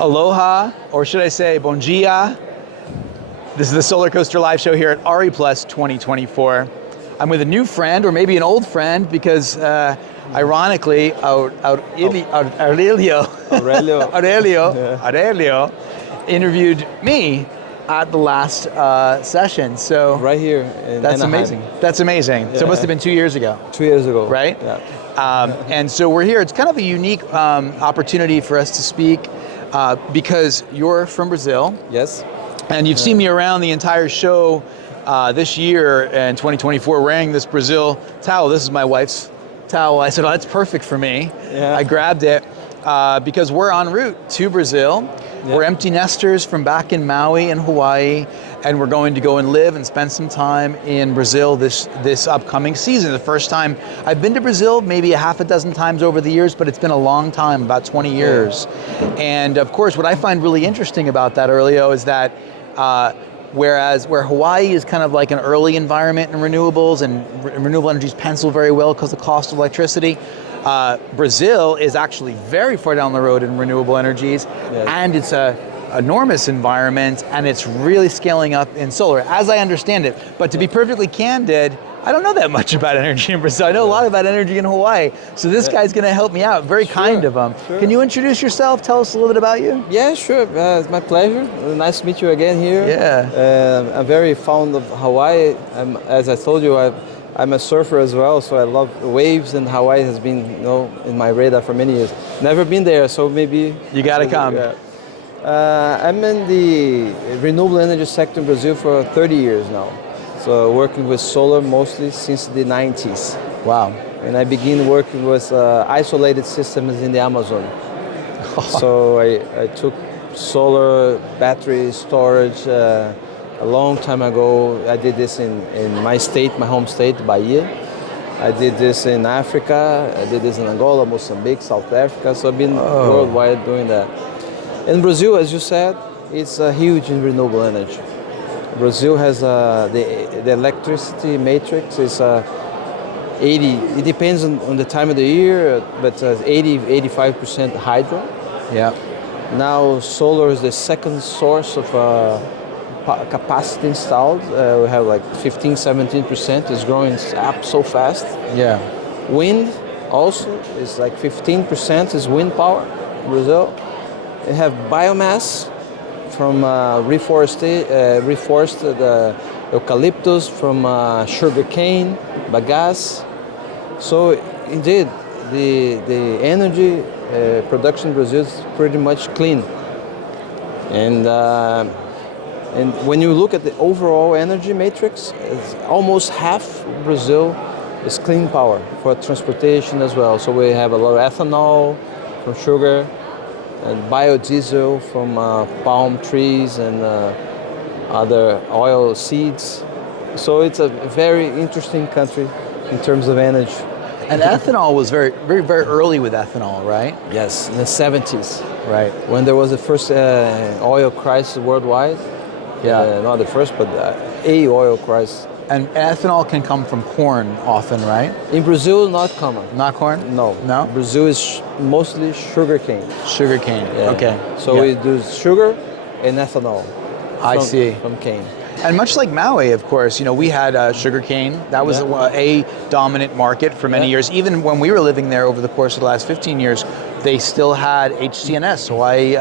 Aloha, or should I say bon dia. This is the Solar Coaster Live Show here at RE Plus 2024. I'm with a new friend, or maybe an old friend, because ironically, Aurelio Aurelio interviewed me at the last session. So right here in that's Anaheim. amazing. That's amazing. Yeah. So it must have been 2 years ago. 2 years ago. Right? Yeah. And so we're here. It's kind of a unique opportunity for us to speak because you're from Brazil. Yes. And you've seen me around the entire show this year in 2024 wearing this Brazil towel. This is my wife's towel. I said, oh, that's perfect for me. Yeah. I grabbed it because we're en route to Brazil. Yeah. We're empty nesters from back in Maui in Hawaii, and we're going to go and live and spend some time in Brazil this upcoming season. The first time I've been to Brazil, maybe a half a dozen times over the years, but it's been a long time, about 20 years. And of course, what I find really interesting about that, Aurelio, is that where Hawaii is kind of like an early environment in renewables, and renewable energies pencil very well because of the cost of electricity, Brazil is actually very far down the road in renewable energies, and it's a enormous environment, and it's really scaling up in solar, as I understand it. But to be perfectly candid, I don't know that much about energy in Brazil. I know a lot about energy in Hawaii. So this guy's going to help me out. Very kind of him. Sure. Can you introduce yourself? Tell us a little bit about you. Yeah, sure. It's my pleasure. Nice to meet you again here. Yeah. I'm very fond of Hawaii. As I told you, I'm a surfer as well, so I love the waves, and Hawaii has been, in my radar for many years. Never been there, so maybe You got to come. Yeah. I'm in the renewable energy sector in Brazil for 30 years now. So working with solar mostly since the 90s. Wow. And I began working with isolated systems in the Amazon. So I took solar battery storage a long time ago. I did this in my state, my home state, Bahia. I did this in Africa. I did this in Angola, Mozambique, South Africa. So I've been worldwide doing that. In Brazil, as you said, it's huge in renewable energy. Brazil has the electricity matrix is 80. It depends on the time of the year, but 85% hydro. Yeah. Now solar is the second source of capacity installed. We have like 17%. It's growing up so fast. Yeah. Wind also is like 15% is wind power. Brazil. We have biomass from reforested eucalyptus, from sugarcane, bagasse. So indeed, the energy production in Brazil is pretty much clean. And when you look at the overall energy matrix, it's almost half Brazil is clean power for transportation as well. So we have a lot of ethanol from sugar, and biodiesel from palm trees and other oil seeds. So it's a very interesting country in terms of energy. And ethanol was very early with ethanol, right? Yes, in the 70s. Right. When there was the first oil crisis worldwide. Yeah. Not the first, but a oil crisis. And ethanol can come from corn often, right? In Brazil, not common. Not corn? No. No? Brazil is mostly sugarcane. Sugarcane. Yeah. Okay. So we do sugar and ethanol. I see. From cane. And much like Maui, of course, we had sugarcane. That was a dominant market for many years. Even when we were living there over the course of the last 15 years, they still had HCNS, Hawaii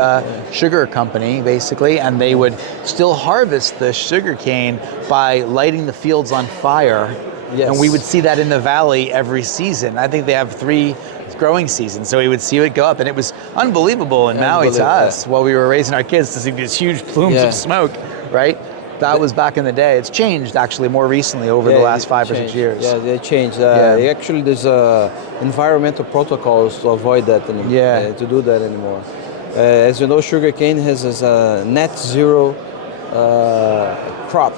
Sugar Company, basically, and they would still harvest the sugarcane by lighting the fields on fire. Yes. And we would see that in the valley every season. I think they have 3 growing seasons, so we would see it go up, and it was unbelievable in Maui to us while we were raising our kids to see these huge plumes of smoke, right? That was back in the day. It's changed actually more recently over the last 5 or 6 years. Yeah, they changed. Actually, there's environmental protocols to avoid that anymore. To do that anymore. As you know, sugarcane has a net zero crop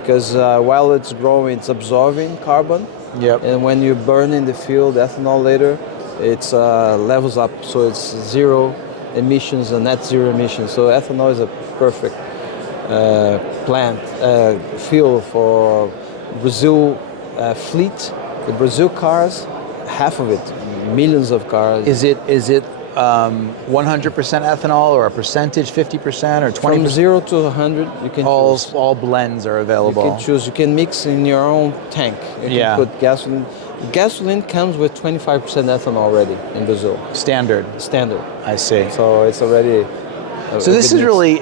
because while it's growing, it's absorbing carbon. Yep. And when you burn in the field ethanol later, it levels up, so it's zero emissions, a net zero emissions. So ethanol is a perfect plant fuel for Brazil fleet. The Brazil cars, half of it, millions of cars. Is it 100% ethanol or a percentage, 50% or 20%? From 0 to 100, you can choose. All blends are You available. can choose. You can mix in your own tank. You Yeah. can put gasoline. Gasoline comes with 25% ethanol already in Brazil, Standard. standard. I see. So it's already. So this is really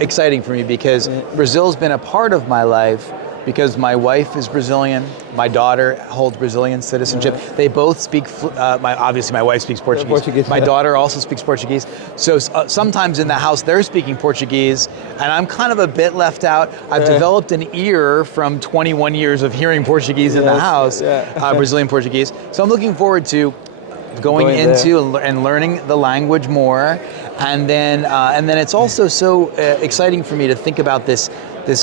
exciting for me because Brazil's been a part of my life because my wife is Brazilian, my daughter holds Brazilian citizenship. They both speak. Obviously, my wife speaks Portuguese. Portuguese, My yeah. daughter also speaks Portuguese. So sometimes in the house they're speaking Portuguese, and I'm kind of a bit left out. I've developed an ear from 21 years of hearing Portuguese in the Yes, house, yeah. Brazilian Portuguese. So I'm looking forward to going Going into and learning the language more, and then it's also so exciting for me to think about this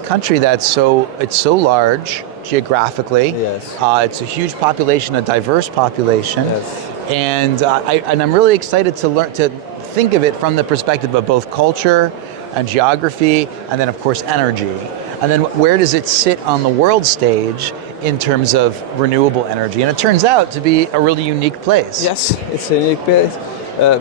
country that's so large geographically. Yes. It's a huge population, a diverse population, Yes. and I'm really excited to learn to think of it from the perspective of both culture and geography, and then of course energy, and then where does it sit on the world stage in terms of renewable energy, and it turns out to be a really unique place. Yes, it's a unique place.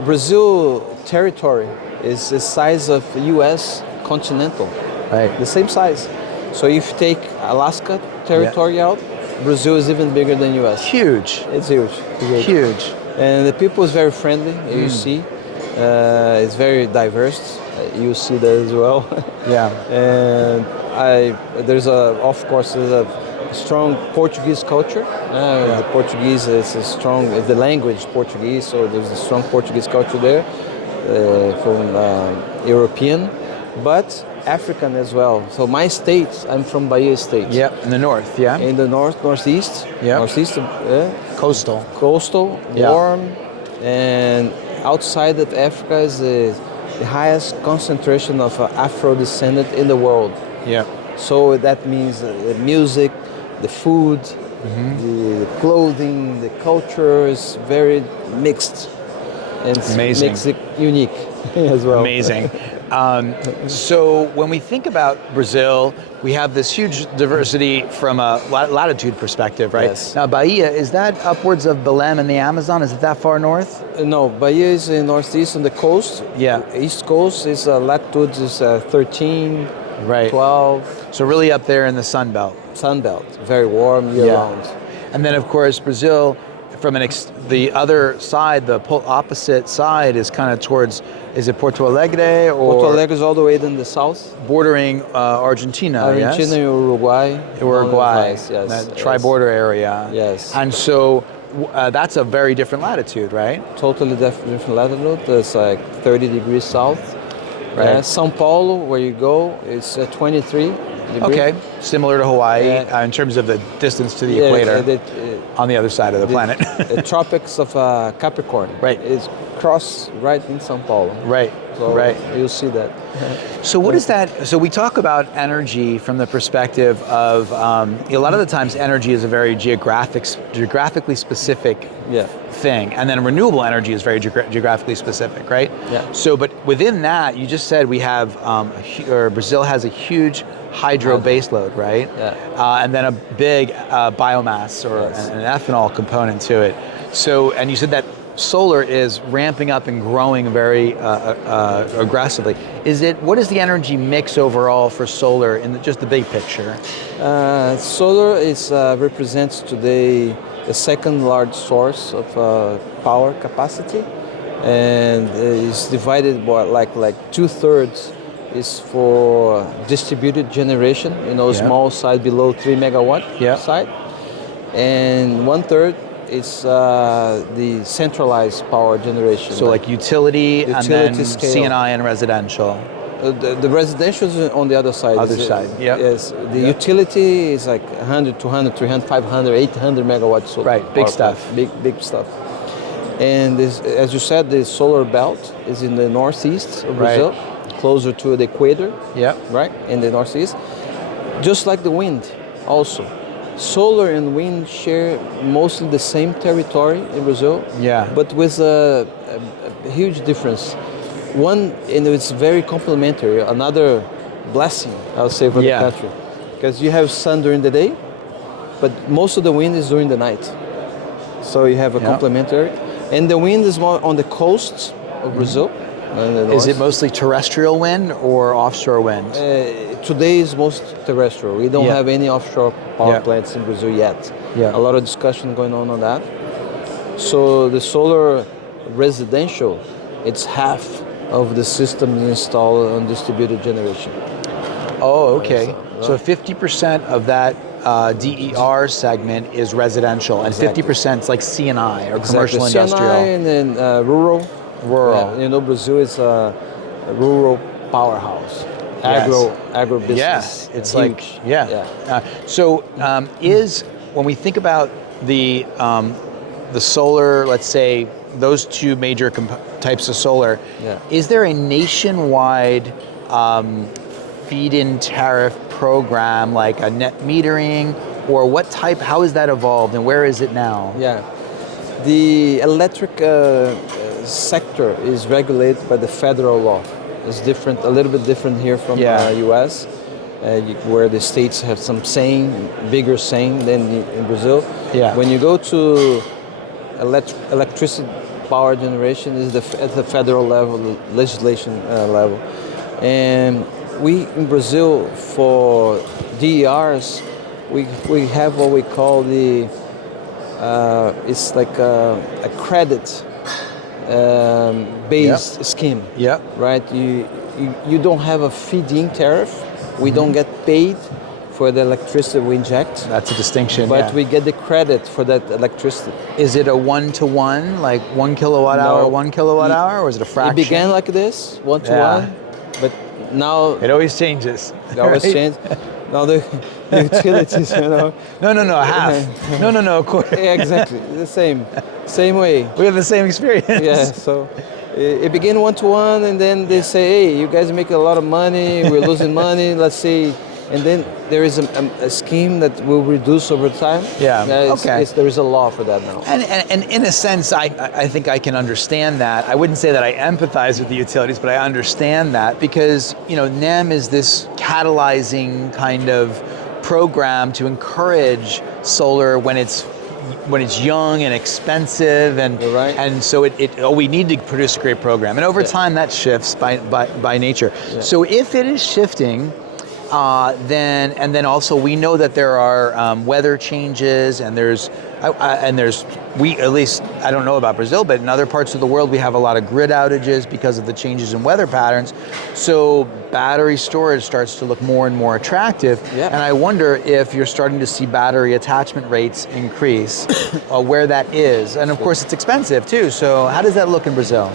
Brazil territory is the size of U.S. continental, Right. the same size. So if you take Alaska territory out, Brazil is even bigger than U.S. Huge. It's huge. Huge. And the people is very friendly. You see, it's very diverse. You see that as well. Yeah. And there's of course there's a strong Portuguese culture. The Portuguese is a strong, the language Portuguese, so there's a strong Portuguese culture there from European, but African as well. So my state, I'm from Bahia state. Yep. In the north. Yeah. In the northeast. Yeah. Northeast, Coastal. coastal, Yeah. warm, and outside of Africa is the highest concentration of Afro-descendant in the world. Yeah. So that means the music, the food, the clothing, the culture is very mixed. And Amazing. makes it unique as well. Amazing. So when we think about Brazil, we have this huge diversity from a latitude perspective, right? Yes. Now Bahia, is that upwards of Belém and the Amazon? Is it that far north? No, Bahia is in northeast on the coast. Yeah. East coast is latitude is 13, Right. 12. So really up there in the Sun Belt. Sun belt, very warm year round. And then of course Brazil, from the other side, the opposite side is kind of towards, is it Porto Alegre or Porto Alegre is all the way in the south. bordering Argentina? Argentina, yes? Uruguay. Uruguay, Yes, yes, that yes. tri-border area. Yes. And so that's a very different latitude, right? Totally different latitude. It's like 30 degrees south. Right. São Paulo, where you go, it's 23 degrees. Okay, similar to Hawaii Yeah. in terms of the distance to the equator on the other side of the planet. The tropics of Capricorn. Right. It's cross right in São Paulo. Right, So right. you'll see that. So what is that? So we talk about energy from the perspective of a lot of the times energy is a very geographically specific Yeah. thing, and then renewable energy is very geographically specific, right? Yeah. So, but within that, you just said we have, Brazil has a huge hydro baseload, right? Yeah. And then a big biomass or Yes. an ethanol component to it. So, and you said that solar is ramping up and growing very aggressively. What is the energy mix overall for solar in just the big picture? Solar represents today the second large source of power capacity, and it's divided by like 2/3 is for distributed generation, small side below 3 megawatt side, and 1/3 is the centralized power generation. So like utility and then scale. C&I and residential. The residential is on the other side. Other side, yeah. Yes, the utility is like 100, 200, 300, 500, 800 megawatts. Right, big stuff. Big stuff. And as you said, the solar belt is in the northeast of Brazil, closer to the equator. Yeah. Right, in the northeast. Just like the wind, also. Solar and wind share mostly the same territory in Brazil. Yeah. But with a huge difference. One, and it's very complementary. Another blessing, I would say, for the country, because you have sun during the day, but most of the wind is during the night. So you have a complementary, and the wind is more on the coast of Brazil. In the Is it north. mostly terrestrial wind or offshore wind? Today is most terrestrial. We don't Yeah. have any offshore power Yeah. plants in Brazil yet. Yeah. A lot of discussion going on that. So the solar residential, it's half of the systems installed on distributed generation. Oh, okay. So, So 50% of that DER segment is residential, and Exactly. 50% is like CNI or Exactly. commercial CNI industrial. and then rural. Rural. Yeah, Brazil is a rural powerhouse. Agribusiness. Yes, it's Huge. like so is when we think about the solar, let's say those two major types of solar, Yeah. is there a nationwide feed-in tariff program like a net metering, or what type? How is that evolved, and where is it now? Yeah, the electric sector is regulated by the federal law. It's different, a little bit different here from U.S., where the states have some bigger saying than in Brazil. Yeah. When you go to electricity power generation, is at the federal level, the legislation level, and we in Brazil for DERs, we have what we call the it's like a credit based scheme. Yeah. Right. You don't have a feed-in tariff. We don't get paid for the electricity we inject. That's a distinction. But we get the credit for that electricity. Is it a 1-to-1, like 1 kilowatt hour, 1 kilowatt hour, or is it a fraction? It began like this, 1-to-1, but now it always changes. it always right? changed. Now the utilities, No, half. No, a quarter. Yeah, exactly, the same way. We have the same experience. Yeah, so it began 1-to-1, and then they say, hey, you guys make a lot of money, we're losing money, let's see. And then there is a scheme that will reduce over time. Yeah, okay. There is a law for that now. And in a sense, I think I can understand that. I wouldn't say that I empathize with the utilities, but I understand that because, NEM is this catalyzing kind of program to encourage solar when it's young and expensive, and right. and so we need to produce a great program, and over time that shifts by nature. Yeah. So if it is shifting, then also we know that there are weather changes, and at least I don't know about Brazil, but in other parts of the world we have a lot of grid outages because of the changes in weather patterns. So battery storage starts to look more and more attractive. Yeah. And I wonder if you're starting to see battery attachment rates increase, where that is. And of course it's expensive too. So how does that look in Brazil?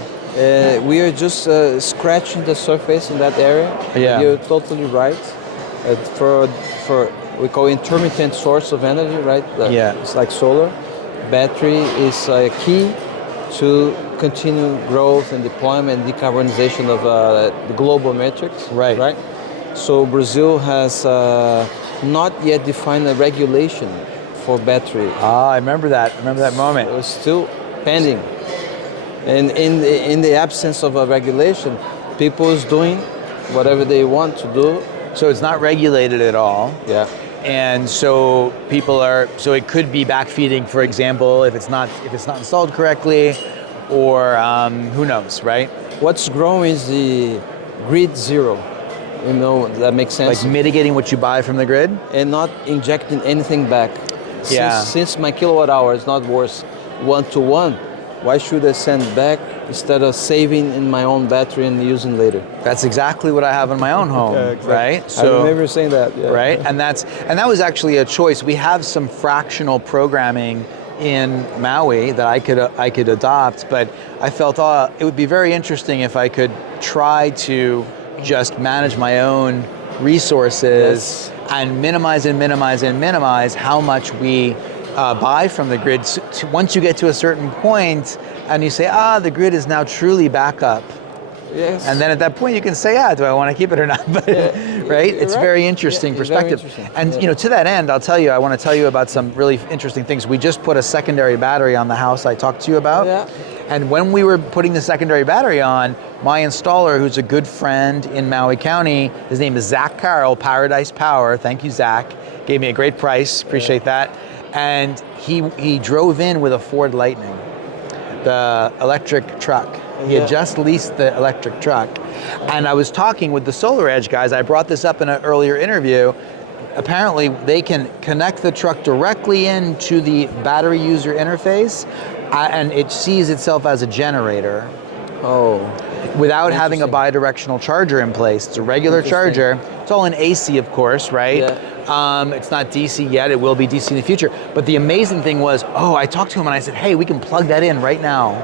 We are just scratching the surface in that area. Yeah. You're totally right. For we call intermittent source of energy, right? It's like solar. Battery is a key to continue growth and deployment and decarbonization of the global metrics. Right. So Brazil has not yet defined a regulation for battery. I remember that. I remember that moment. It was still pending. And in the absence of a regulation, people is doing whatever they want to do. So it's not regulated at all. Yeah. And so so it could be backfeeding, for example, if it's not installed correctly, or who knows, right? What's growing is the grid zero. That makes sense. Like mitigating what you buy from the grid? And not injecting anything back. Since my kilowatt hour is not worth 1-to-1, why should I send back instead of saving in my own battery and using later? That's exactly what I have in my own home, exactly. Right? So, I remember saying that. Yeah. Right, and that was actually a choice. We have some fractional programming in Maui that I could adopt, but I felt it would be very interesting if I could try to just manage my own resources and minimize how much we buy from the grid. So once you get to a certain point and you say, the grid is now truly backup. Yes. And then at that point you can say, do I want to keep it or not? But, right? It's right. very interesting perspective. Very interesting. And to that end, I want to tell you about some really interesting things. We just put a secondary battery on the house I talked to you about. Yeah. And when we were putting the secondary battery on, my installer, who's a good friend in Maui County, his name is Zach Carroll, Paradise Power. Thank you, Zach. Gave me a great price. Appreciate that. And he drove in with a Ford Lightning, the electric truck. He had Yeah. just leased the electric truck. And I was talking with the Solar Edge guys. I brought this up in an earlier interview. Apparently, they can connect the truck directly into the battery user interface, and it sees itself as a generator Oh, without having a Interesting. bidirectional charger in place. It's a regular Interesting. charger. It's all in AC, of course, right? It's not DC yet. It will be DC in the future. But the amazing thing was, I talked to him and I said, hey, we can plug that in right now.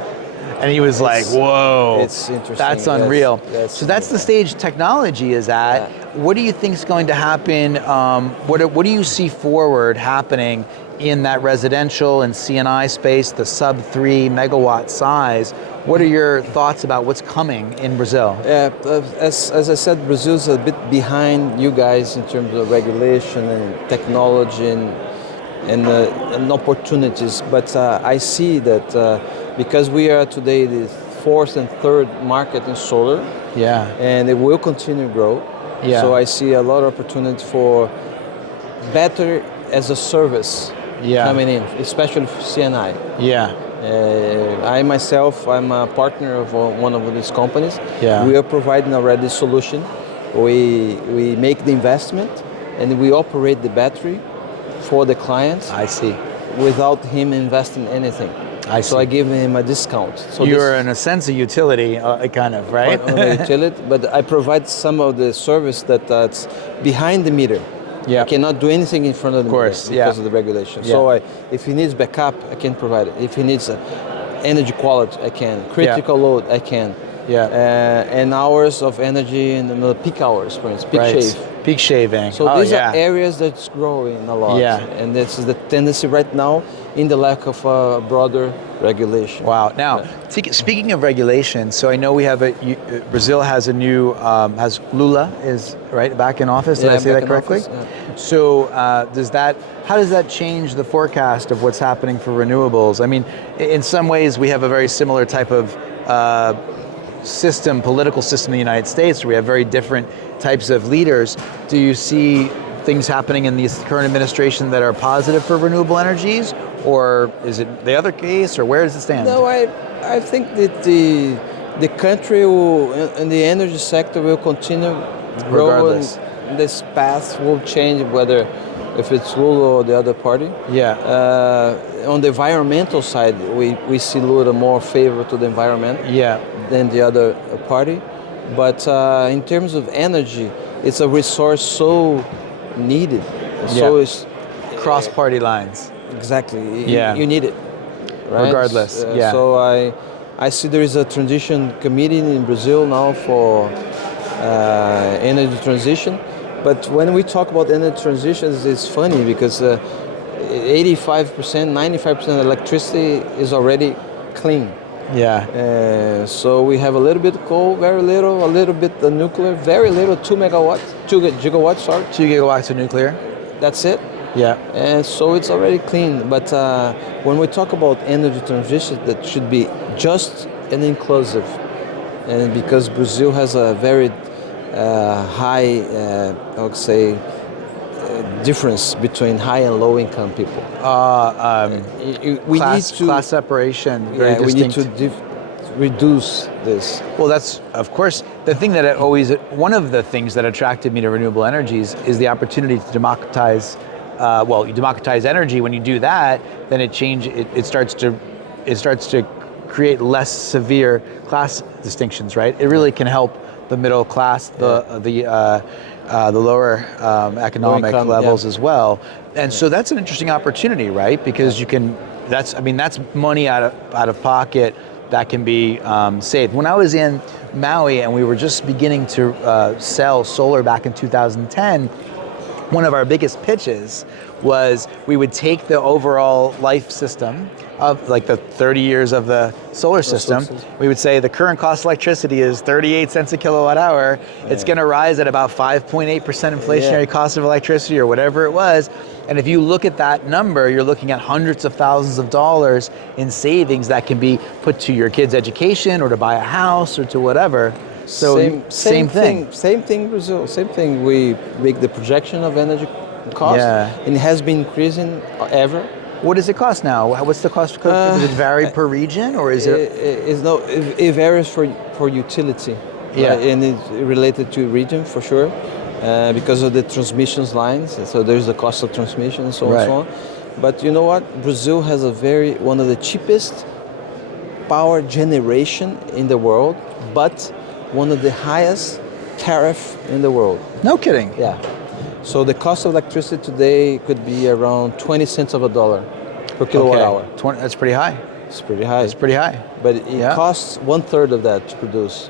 And he was like, whoa, it's interesting. that's unreal. That's So that's the stage technology is at. Yeah. What do you think is going to happen? What do you see forward happening in that residential and CNI space, the sub 3 megawatt size? What are your thoughts about what's coming in Brazil? Yeah, as I said, Brazil's a bit behind you guys in terms of regulation and technology and opportunities. But I see that because we are today the fourth and third market in solar, Yeah. and it will continue to grow. Yeah. So I see a lot of opportunity for battery as a service Yeah. coming in, especially for CNI. Yeah. I myself, I'm a partner of one of these companies. Yeah. We are providing already solution. We make the investment and we operate the battery for the client I see. without him investing anything. I So see. I give him a discount. So You're in a sense a utility, kind of, right? on the utility, but I provide some of the service that's behind the meter. Yeah. I cannot do anything in front of the course, meter because yeah. of the regulation. Yeah. So if he needs backup, I can provide it. If he needs energy quality, I can. Critical load, I can. Yeah. And hours of energy in the peak hours, for instance, peak Right. shave. Peak shaving. So oh, these yeah. are areas that's growing a lot. Yeah. And this is the tendency right now in the lack of broader regulation. Wow. Now, speaking of regulation, so I know we have Brazil has a new, has Lula is right back in office. Did Yeah, I say back that in correctly? office, yeah. So how does that change the forecast of what's happening for renewables? I mean, in some ways we have a very similar type of political system in the United States where we have very different types of leaders. Do you see things happening in the current administration that are positive for renewable energies, or is it the other case, or where does it stand? No, I think that the country in the energy sector will continue growing. Regardless. This path will change whether if it's Lula or the other party. Yeah. On the environmental side, we see Lula more favor to the environment Yeah. than the other party. But in terms of energy, it's a resource so needed. So Yeah. it's Cross-party lines. exactly. Yeah. You need it. Right? Regardless, yeah. So I see there is a transition committee in Brazil now for energy transition. But when we talk about energy transitions, it's funny because 85%, 95% of electricity is already clean. Yeah. So we have a little bit coal, very little, a little bit nuclear, very little, 2 gigawatts, sorry. 2 gigawatts of nuclear. That's it. Yeah. And so it's already clean. But when we talk about energy transition, that should be just and inclusive. And because Brazil has a very high, I would say, difference between high and low income people. We Class separation. Very yeah, we need distinct. to reduce this. Well, that's, of course, the thing that one of the things that attracted me to renewable energies is the opportunity to democratize. You democratize energy. When you do that, then it starts to create less severe class distinctions, right? It really can help the middle class, the lower economic income, levels yeah. as well. And so that's an interesting opportunity, right? Because you can, that's money out of pocket that can be saved. When I was in Maui and we were just beginning to sell solar back in 2010, one of our biggest pitches was we would take the overall life system of like the 30 years of the solar system. We would say the current cost of electricity is 38 cents a kilowatt hour. Yeah. It's going to rise at about 5.8% inflationary cost of electricity or whatever it was. And if you look at that number, you're looking at hundreds of thousands of dollars in savings that can be put to your kids' education or to buy a house or to whatever. So same thing. Same thing, Brazil. Same thing. We make the projection of energy cost, and it has been increasing ever. What does it cost now? What's the cost? Does it vary per region, or is it? It varies for utility. Yeah. And it's related to region for sure, because of the transmissions lines. So there's the cost of transmission and so on and so Right. on. But you know what? Brazil has one of the cheapest power generation in the world, but one of the highest tariff in the world. No kidding. Yeah. So the cost of electricity today could be around 20 cents of a dollar per kilowatt hour. 20, that's pretty high. It's pretty high. It's pretty high. But it Yeah. costs 1/3 of that to produce.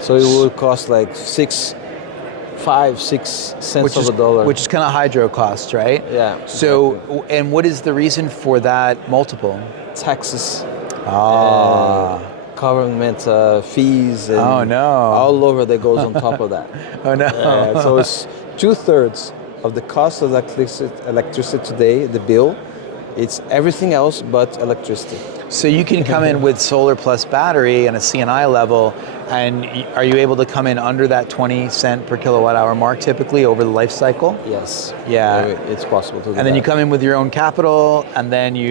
So it would cost like 5, 6 cents of a dollar. Which is kind of hydro costs, right? Yeah, So, exactly. and what is the reason for that multiple? Taxes, government fees, and Oh, no. all over that goes on top of that. Oh no. So it's 2/3 of the cost of electricity today, the bill. It's everything else but electricity. So you can come in with solar plus battery and a CNI level, and are you able to come in under that 20 cent per kilowatt hour mark typically over the life cycle? Yes. Yeah. It's possible to do And then you that. come in with your own capital, and then you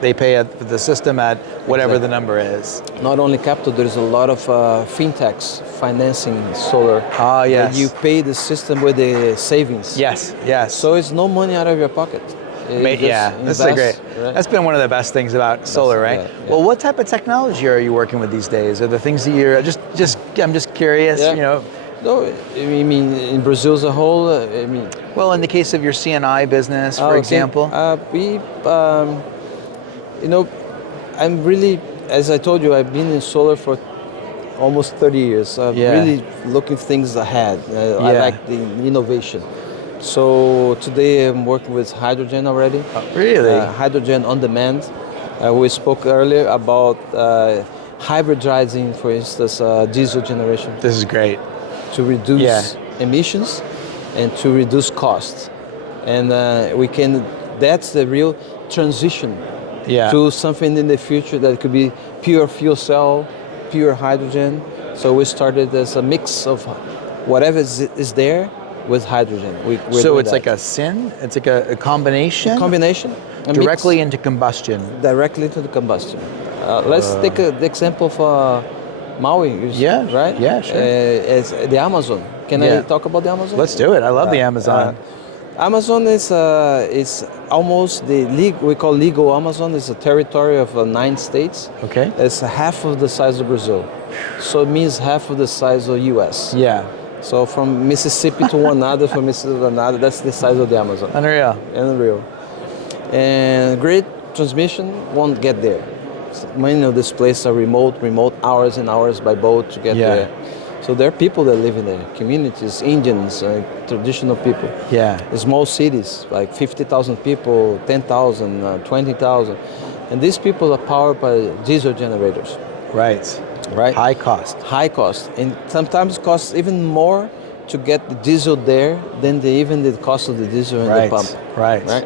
they pay the system at whatever Exactly. the number is. Not only capital, there's a lot of fintechs financing solar. Ah, yes. And you pay the system with the savings. Yes, yes. So it's no money out of your pocket. You just Yeah, this is a invest, great. right? That's been one of the best things about solar, right? yeah. Well, what type of technology are you working with these days? Are the things that you're I'm just curious, Yeah. you know. No, I mean in Brazil as a whole. I mean, Well, in the case of your CNI business, for okay. example. You know, I'm really, as I told you, I've been in solar for almost 30 years. I'm Yeah. really looking things ahead. I Yeah. like the innovation. So today I'm working with hydrogen already. Really? Hydrogen on demand. We spoke earlier about hybridizing, for instance, diesel generation This is great. to reduce Yeah. emissions and to reduce costs. And that's the real transition Yeah. to something in the future that could be pure fuel cell, pure hydrogen. So we started as a mix of whatever is there with hydrogen. We're So doing it's that. like a SIN? It's like a combination? Combination. A mix Directly into combustion. directly to the combustion. Let's take the example of Maui. Yeah, Right? yeah, sure. As the Amazon. Can I Yeah. talk about the Amazon? Let's do it. I love the Amazon. Amazon is almost we call legal Amazon. It's a territory of 9 states. Okay. It's half of the size of Brazil. So it means half of the size of US. Yeah. So from Mississippi to one another, from Mississippi to another, that's the size of the Amazon. Unreal. Unreal. And grid transmission won't get there. Many of these places are remote hours and hours by boat to get Yeah. there. So there are people that live in there, communities, Indians, traditional people. Yeah. Small cities, like 50,000 people, 10,000, 20,000. And these people are powered by diesel generators, Right. right? High cost. High cost. And sometimes costs even more to get the diesel there than even the cost of the diesel in Right. the pump. Right. Right?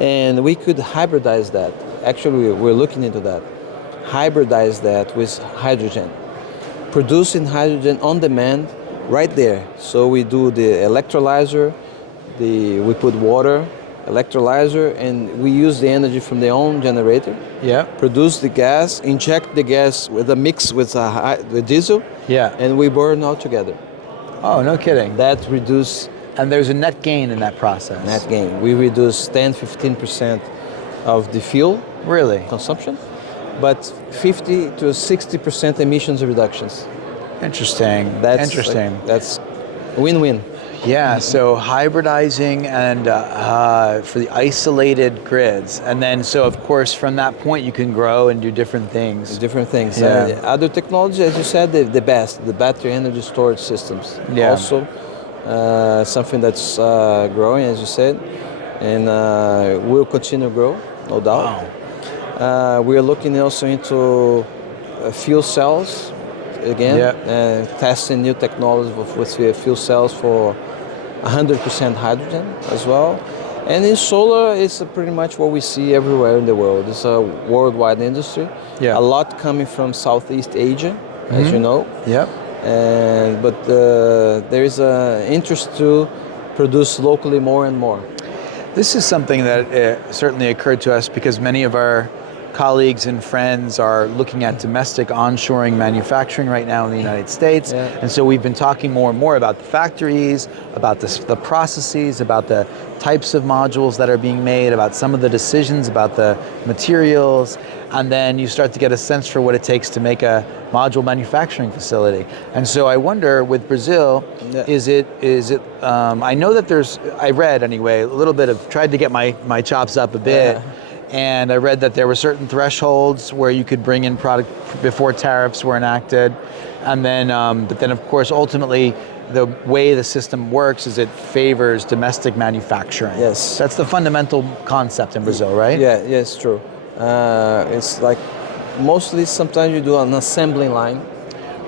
And we could hybridize that. Actually, we're looking into that. Hybridize that with hydrogen. Producing hydrogen on demand right there. So we do the electrolyzer, we put water, electrolyzer, and we use the energy from their own generator. Yeah. Produce the gas, inject the gas with a mix with the diesel, Yeah. and we burn all together. Oh, no kidding. That reduce And there's a net gain in that process. net gain. We reduce 10-15% of the fuel Really? consumption, but 50 to 60% emissions reductions. Interesting. That's Interesting. That's win-win. Yeah, so hybridizing and for the isolated grids. And then, so of course, from that point, you can grow and do different things. Different things. Yeah. Other technology, as you said, the best, the battery energy storage systems. Yeah. Also, something that's growing, as you said, and will continue to grow, no doubt. Wow. We are looking also into fuel cells again, Yeah. testing new technology with fuel cells for 100% hydrogen as well. And in solar, it's pretty much what we see everywhere in the world. It's a worldwide industry. Yeah. A lot coming from Southeast Asia, as you know. Yep. But there is an interest to produce locally more and more. This is something that certainly occurred to us because many of our colleagues and friends are looking at domestic onshoring manufacturing right now in the United States. Yeah. And so we've been talking more and more about the factories, about the processes, about the types of modules that are being made, about some of the decisions, about the materials. And then you start to get a sense for what it takes to make a module manufacturing facility. And so I wonder with Brazil, Yeah. is it, I know that I read anyway, a little bit of, tried to get my chops up a bit. Yeah. And I read that there were certain thresholds where you could bring in product before tariffs were enacted. And then, but then of course, ultimately, the way the system works is it favors domestic manufacturing. Yes. That's the fundamental concept in Brazil, right? Yeah, it's true. It's like mostly sometimes you do an assembly line.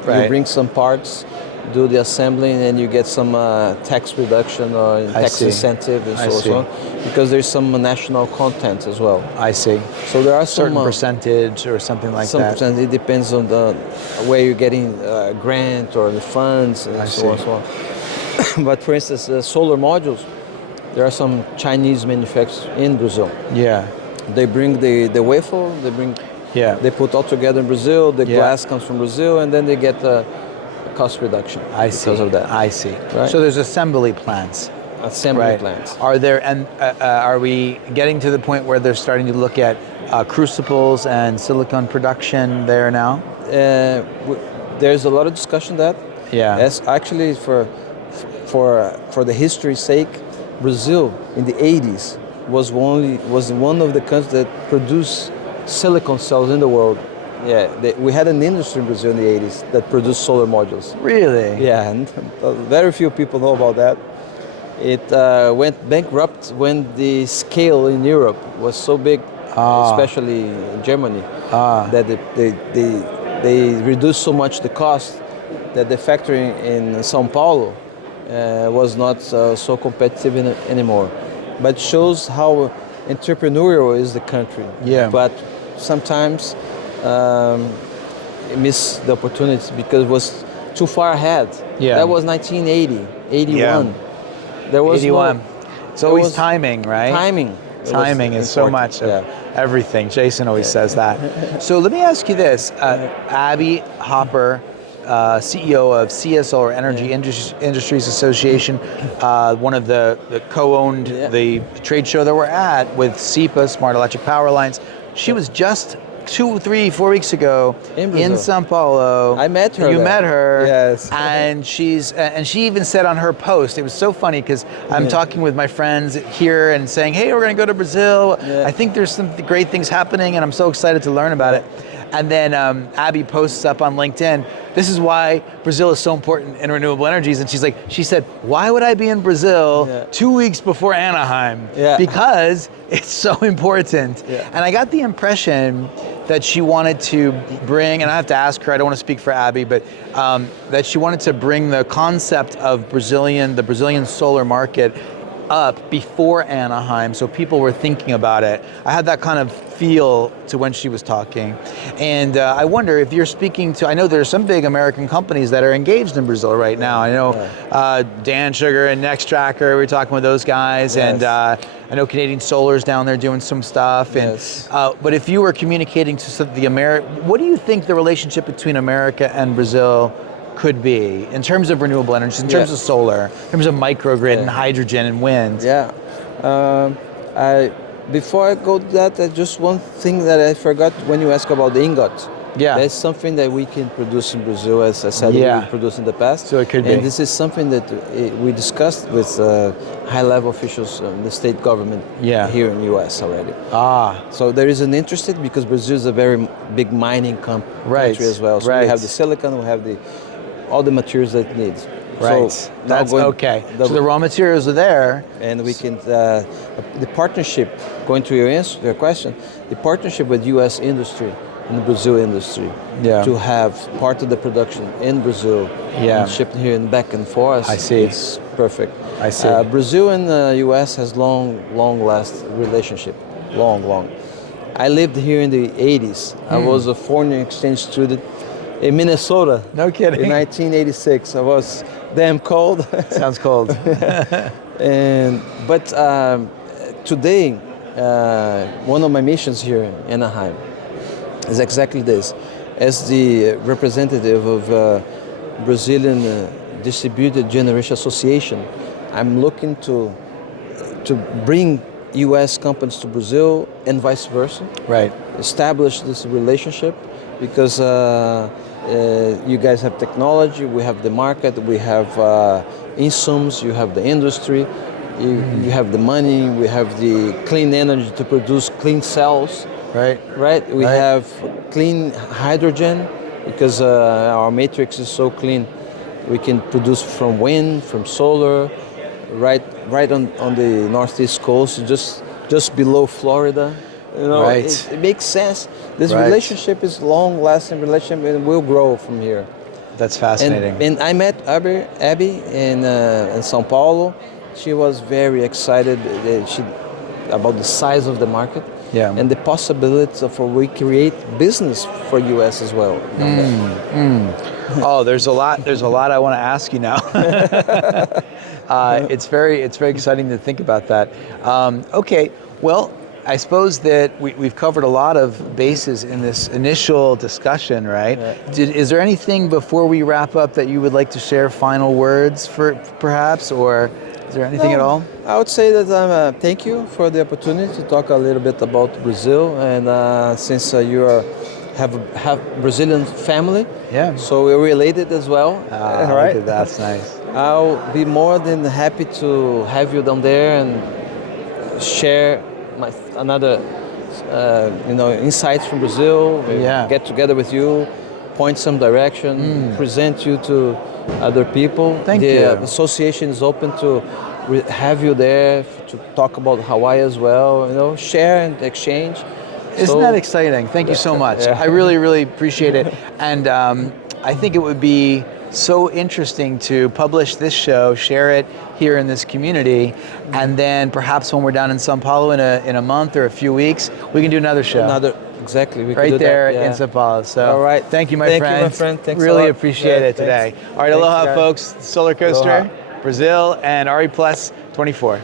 Right. You bring some parts, do the assembly, and then you get some tax reduction or tax see. incentive and I so see. on. Because there's some national content as well. I see. So there are Certain some percentage or something like some that. percent. It depends on the where you're getting grant or the funds and I so on see. so on. But for instance, solar modules, there are some Chinese manufacturers in Brazil. Yeah. They bring the wafer, Yeah. they put all together in Brazil. The Yeah. glass comes from Brazil, and then they get a cost reduction I see. because of that. I see. Right. So there's assembly plants. Assembly plants. Are there, and are we getting to the point where they're starting to look at crucibles and silicon production there now? There's a lot of discussion that. Yeah. Yes, actually, for the history's sake, Brazil in the 80s was one of the countries that produced silicon cells in the world. Yeah, we had an industry in Brazil in the 80s that produced solar modules. Really? Yeah, and very few people know about that. It went bankrupt when the scale in Europe was so big, especially in Germany, that they reduced so much the cost that the factory in São Paulo was not so competitive anymore. But it shows how entrepreneurial is the country. Yeah. But sometimes miss the opportunities because it was too far ahead. Yeah. That was 1980, 81. Yeah. There was 81. no, It's always was timing, right? timing. It was Timing is so important. much of Yeah. everything. Jason always says that. So let me ask you this. Abby Hopper, CEO of CSO, or Energy Industries Association, one of the co-owned the trade show that we're at with SEPA, Smart Electric Power Lines. She was just 2, 3, 4 weeks ago In in Brazil. Sao Paulo. I met her You there. met her. Yes. And she even said on her post, it was so funny because I'm talking with my friends here and saying, hey, we're going to go to Brazil. Yeah. I think there's some great things happening and I'm so excited to learn about it. And then Abby posts up on LinkedIn, this is why Brazil is so important in renewable energies. And she said, why would I be in Brazil 2 weeks before Anaheim? Yeah. Because it's so important. Yeah. And I got the impression that she wanted to bring, and I have to ask her, I don't want to speak for Abby, but that she wanted to bring the concept of the Brazilian solar market up before Anaheim, so people were thinking about it. I had that kind of feel to when she was talking. And I wonder if you're speaking to, I know there's some big American companies that are engaged in Brazil right now. I know Dan Sugar and Nextracker, we're talking with those guys, Yes. and I know Canadian Solar's down there doing some stuff. And, Yes. but if you were communicating to what do you think the relationship between America and Brazil could be in terms of renewable energies, in terms of solar, in terms of microgrid and hydrogen and wind? Yeah. Before I go to that, just one thing that I forgot when you asked about the ingot. Yeah. That's something that we can produce in Brazil, as I said, Yeah. we produced in the past. So it could and be. this is something that we discussed with high-level officials in the state government here in the U.S. already. So there is an interest because Brazil is a very big mining country as well. So we have the silicon, we have all the materials that it needs. Right. So now That's okay. So the raw materials are there. and we can, the partnership, going to your question, the partnership with U.S. industry and the Brazil industry to have part of the production in Brazil and shipped here and back and forth. I see. It's perfect. I see. Brazil and the U.S. has long last relationship, long. I lived here in the 80s. I was a foreign exchange student in Minnesota. No kidding. In 1986. I was damn cold. Sounds cold. But today, one of my missions here in Anaheim is exactly this. As the representative of Brazilian Distributed Generation Association, I'm looking to bring U.S. companies to Brazil and vice versa. Right. Establish this relationship because you guys have technology, we have the market, we have insumes, you have the industry, you have the money, we have the clean energy to produce clean cells. Right. Right. We have clean hydrogen because our matrix is so clean. We can produce from wind, from solar, right on the northeast coast, just below Florida. You know, Right. it makes sense. This Right. relationship is long-lasting relationship and will grow from here. That's fascinating. And I met Abby in São Paulo. She was very excited about the size of the market. Yeah. And the possibilities of we create business for U.S. as well. Oh, there's a lot. There's a lot I want to ask you now. It's very exciting to think about that. Okay, well, I suppose that we've covered a lot of bases in this initial discussion, right? Is there anything before we wrap up that you would like to share? Final words, for perhaps, or is there anything at all? I would say that thank you for the opportunity to talk a little bit about Brazil, and since you have Brazilian family, so we're related as well. Right, that's nice. I'll be more than happy to have you down there and share another insights from Brazil. Get together with you, point some direction, present you to other people. Thank you. The association is open to have you there to talk about Hawaii as well. You know, share and exchange. Isn't that exciting? Thank you so much. I really, really appreciate it. And I think it would be so interesting to publish this show, share it here in this community, and then perhaps when we're down in São Paulo in a month or a few weeks, we can do another show. Exactly. We right can do there that, in São Paulo. So, all right. Thank you, my Thank friend. you, my friend. Thanks a really lot. appreciate it today. Thanks. All right, Thanks, aloha, guys. folks. Solar Coaster, Aloha. Brazil, and RE Plus 24.